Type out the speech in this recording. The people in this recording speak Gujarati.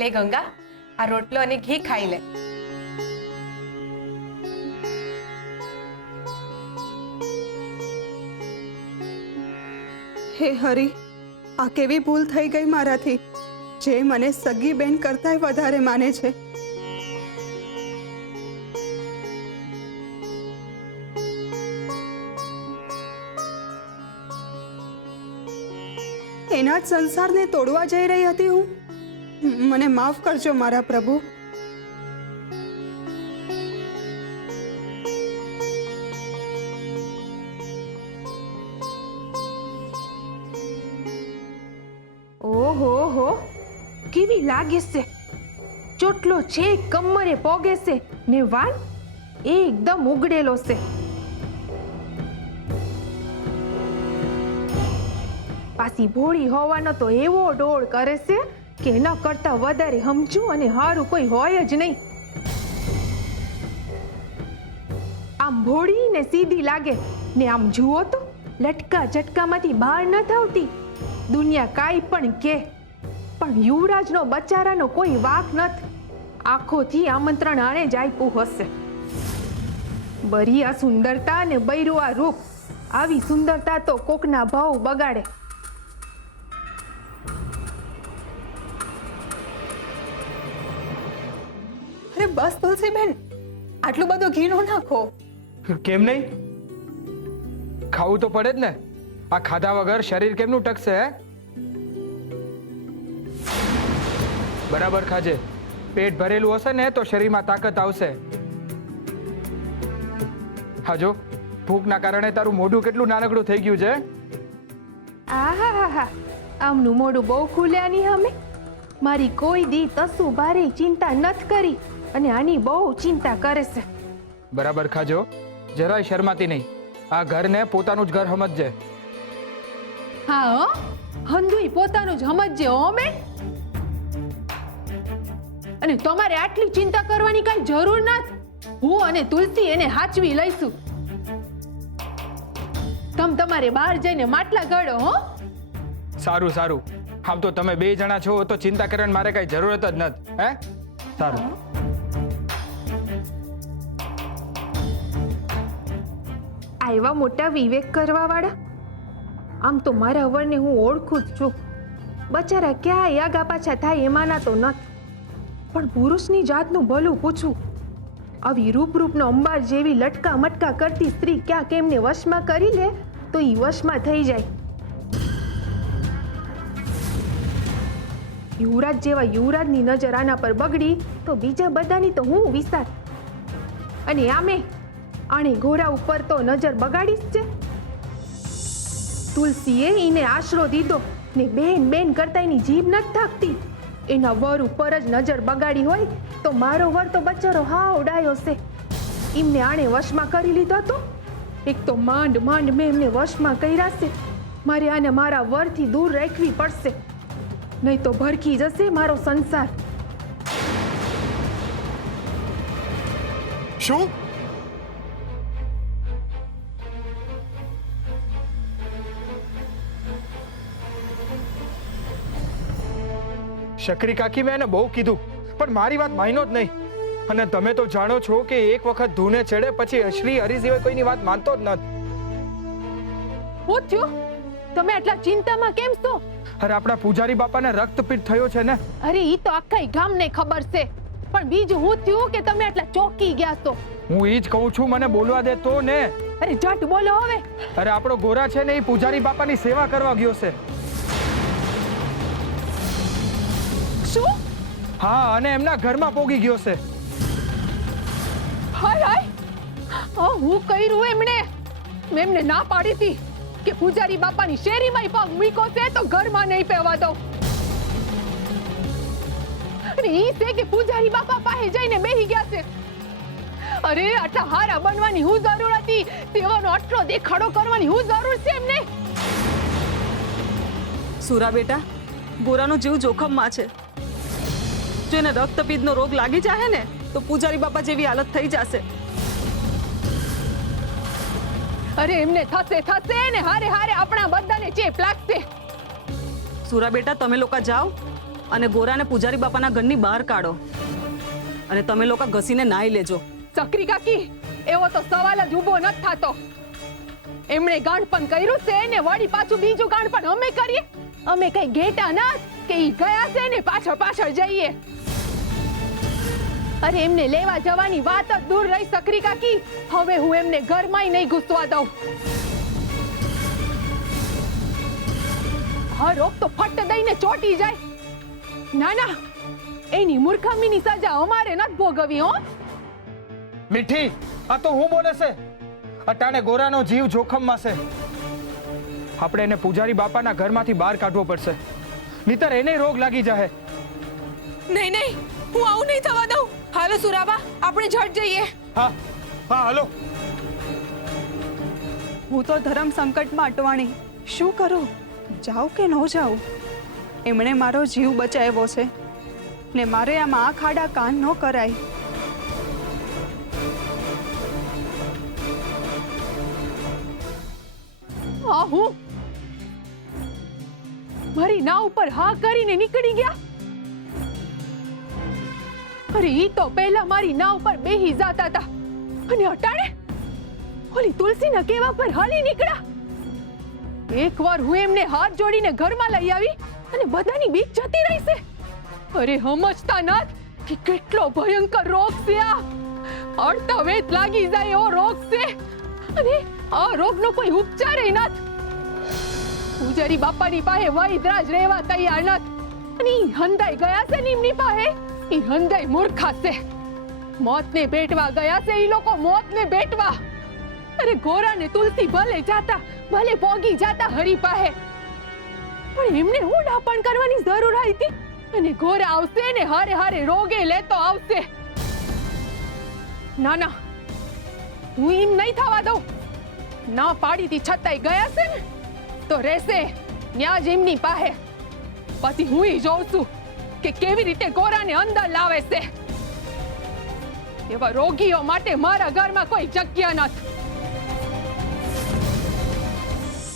લે ગંગા, આ રોટલો અને ઘી ખાઈ લે. હે હરી, આ કેવી ભૂલ થઈ ગઈ મારાથી, જે મને સગી બેન કરતાંય વધારે માને છે. એના જ સંસારને તોડવા જઈ રહી હતી હું. મને માફ કરજો મારા પ્રભુ. ઓહો હો, કેવી લાગે છે! ચોટલો છે કમરે પોગે છે ને વાળ એકદમ ઉગડેલો છે. પાછી ભોળી હોવાનો તો એવો ડોળ કરે છે કે એના કરતા વધારે સમજુ અને હારું કોઈ હોય જ નહીં. આમ ભોળી ને સીધી લાગે ને આમ જુઓ તો લટકા ઝટકામાંથી બહાર ન આવતી. દુનિયા કાંઈ પણ કે, પણ યુવરાજનો બચારાનો કોઈ વાક નથી. આંખોથી આમંત્રણ આણે જ આપ્યું હશે. બરી આ સુંદરતા ને બૈરું આ રૂપ, આવી સુંદરતા તો કોકના ભાવ બગાડે. અરે બસ તુલસીબેન, આટલું બધું ઘી ન નાખો. કેમ નહીં? ખાવું તો પડે જ ને. આ ખાધા વગર શરીર કેમનું ટકશે? હે, બરાબર ખાજે. પેટ ભરેલું હશે ને તો શરીરમાં તાકાત આવશે. હા જો, ભૂખના કારણે તારું મોઢું કેટલું નાનકડું થઈ ગયું છે. આહાહાહા, આમનું મોઢું બહુ ખુલ્યા ની અમે. મારી કોઈ દી તસુ બારી ચિંતા નથી કરી અને આની બહુ ચિંતા કરે છે. બરાબર ખાજો, જરાય શરમાતી નહીં. આ ઘરને પોતાનું જ ઘર સમજજે. હા હો, હંધુય પોતાનું જ સમજજે હો મેં. અને તમારે આટલી ચિંતા કરવાની કઈ જરૂર નથી. હું અને તુલસી એને હાચવી લઈશું. તમારે બહાર જઈને માટલા ઘડો હો. સારું સારું, આમ તો તમે બે જણા છો તો ચિંતા કરવાની મારે કઈ જરૂરત જ નથી. હે, સારું. આવા મોટા વિવેક કરવા વાળા. આમ તો મારા વરને હું ઓળખું જ છું. બચારા ક્યાંય આગા પાછા થાય એમાંના તો નથી. પણ પુરુષની જાતનું ભલું પૂછું. આવી રૂપનો અંબાર જેવી લટકા મટકા કરતી સ્ત્રી ક્યાંક એમને વશમાં કરી લે તો ઈ વશમાં થઈ જાય. યુવરાજ જેવા યુવરાજની નજર આના પર બગડી તો બીજા બધાની તો હું વિચાર. અને આમે આણે ઘોડા ઉપર તો નજર બગાડી જ છે. તુલસીએ એને આશરો દીધો ને બેન બેન કરતા એની જીભ નથી થાકતી. એના વર ઉપર જ નજર બગાડી હોય તો મારો વર તો બચારો હાવ ડાયો છે. એમને આણે વશમાં કરી લીધો તો એક તો માંડ માંડ મેં એમને વશમાં કર્યા છે. મારે આને મારા વરથી દૂર રાખવી પડશે, નહીં તો ભરખી જશે મારો સંસાર. શું? શકરી કાકી, મેં એને બહુ કીધું પણ મારી વાત માન્યો જ નહીં. અને તમે તો જાણો છો કે એક વખત ધૂને ચડે પછી શ્રી હરિ સિવાય કોઈની વાત માનતો જ નથી. હું થયું? તમે આટલા ચિંતામાં કેમ છો? અરે આપણા પૂજારી બાપાને રક્તપીત થયો છે ને. અરે ઈ તો આખા ગામને ખબર છે, પણ બીજું હું થયું કે તમે આટલા ચોકી ગયા છો? હું ઈ જ કહું છું, મને બોલવા દે તો ને. અરે જટ બોલો હવે. અરે આપણો ગોરા છે ને એ પૂજારી બાપાની સેવા કરવા ગયો છે. શું? હા, અને એમના ઘરમાં પોગી ગયો છે. હાય હાય, હું કર્યું એમણે? મેં એમને ના પાડી હતી કે પૂજારી બાપાની શેરીમાં પગ મૂક્યો છે તો ઘરમાં નહીં પહેવા દઉં. અને ઈ છે કે પૂજારી બાપા પાસે જઈને બેહી ગયા છે. અરે આટલા હારા બનવાની હું જરૂર હતી? તેવાનો આટલો દેખાડો કરવાની હું જરૂર છે એમને? સુરા બેટા, ગોરાનો જીવ જોખમમાં છે. જો એને રક્તપિત્તનો રોગ લાગી જાય ને તો પૂજારી બાપા જેવી હાલત થઈ જશે. અરે એમને થશે ને હારે હારે આપણા બધાને ચેપ લાગશે. સુરા બેટા, તમે લોકો જાઓ અને ગોરાને પૂજારી બાપાના ઘરની બહાર કાઢો અને તમે લોકો ઘસીને નાઈ લેજો. ચક્રી કાકી, એવો તો સવાલ જ ઊભો નથી થતો. એમણે ગાંઠપણ કર્યું છે ને વળી પાછું બીજું ગાંઠપણ અમે કરીએ? અમે કઈ ઘેટા ના કે ઈ ગયા છે ને પાછળ પાછળ જઈએ? અરે એમને લેવા જવાની વાત જ દૂર રહી ચક્રી કાકી. હવે હું એમને ઘરમાંય નહીં ઘૂસવા દઉં. હા, રોગ તો ફટ દઈને ચોટી જાય. ના ના, એની મૂર્ખામીની સજા અમારે નથી ભોગવી. હો મીઠી, આ તો હું બોલે છે. અટાણે ગોરાનો જીવ જોખમમાં છે. આપણે એને પૂજારી બાપાના ઘરમાંથી બહાર કાઢવો પડશે, નહીતર એને રોગ લાગી જાય. નહીં નહીં, હું આવું નહીં થવા દઉં. હાલો સુરાબા, આપણે ઝટ જઈએ. હા હા, હાલો. હું તો ધર્મ સંકટમાં અટવાણી. શું કરું? જાઉં કે ન જાઉં? એમણે મારો જીવ બચાવ્યો છે ને મારે આમાં આ ખાડા કાન ન કરાય. આ હું મારી નાવ ઉપર હા કરીને નીકળી ગયા? અરે ઈ તો પહેલા મારી નાવ પર બેહી જાતા હતા અને અટાણે ઓલી તુલસીના કેવા પર હાલી નીકળ્યા. એકવાર હું એમને હાથ જોડીને ઘરમાં લઈ આવી અને બધાની બીક જતી રહી છે. અરે સમજતા નથી કે કેટલો ભયંકર રોગ છે આ. અડતા વેત લાગી જાય એવો રોગ છે અને આ રોગનો કોઈ ઉપચાર નથી. પૂજારી બાપાની પાસે વૈદ્યરાજ રહેવા તૈયાર નથી અને ઈ હંધાઈ ગયા છે ને એમની પાસે. ઈ હંધાઈ મૂર્ખા છે. મોતને ભેટવા ગયા છે ઈ લોકો, મોતને ભેટવા. અરે ગોરા ને તુલસી ભલે જાતા, ભલે પોગી જાતા હરી પાસે, પણ એમને હું ડાપણ કરવાની જરૂર હતી? અને ગોરા આવશે ને હારે હારે રોગે લેતો આવશે. ના ના, હું એમ નહીં થવા દઉં. ના પાડીથી છતાંય ગયા છે ને તો રહેશે ન્યા જ એમની પાસે. પછી હું જોઉં છું કે કેવી રીતે ગોરાને અંદર લાવે છે. એવા રોગીઓ માટે મારા ઘરમાં કોઈ જગ્યા નથી.